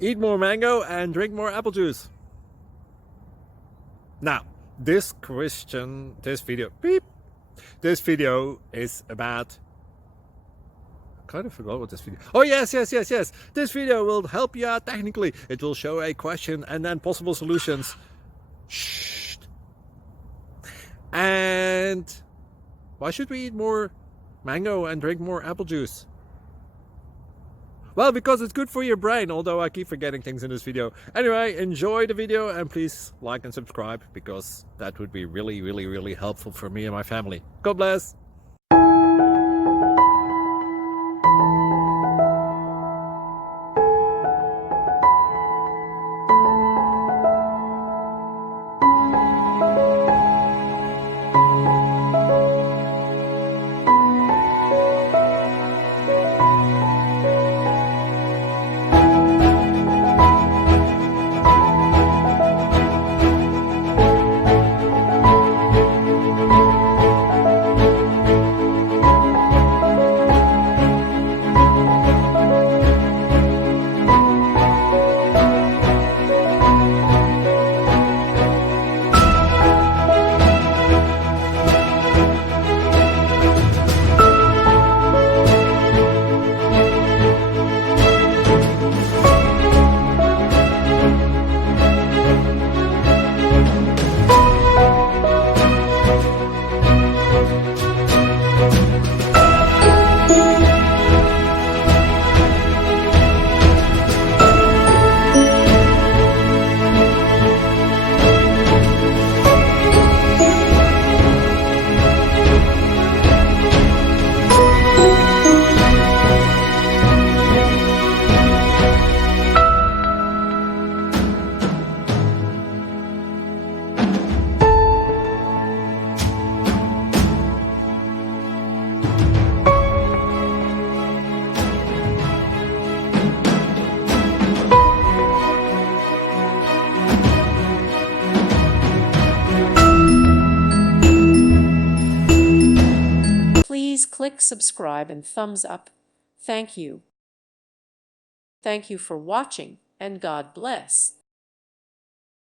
Eat more mango and drink more apple juice. Now, this video is about, I kind of forgot what this video. Oh, yes. This video will help you out technically. It will show a question and then possible solutions. Shh. And why should we eat more mango and drink more apple juice? Well, because it's good for your brain, although I keep forgetting things in this video. Anyway, enjoy the video and please like and subscribe, because that would be really helpful for me and my family. God bless! Please click subscribe and thumbs up. Thank you. Thank you for watching, and God bless.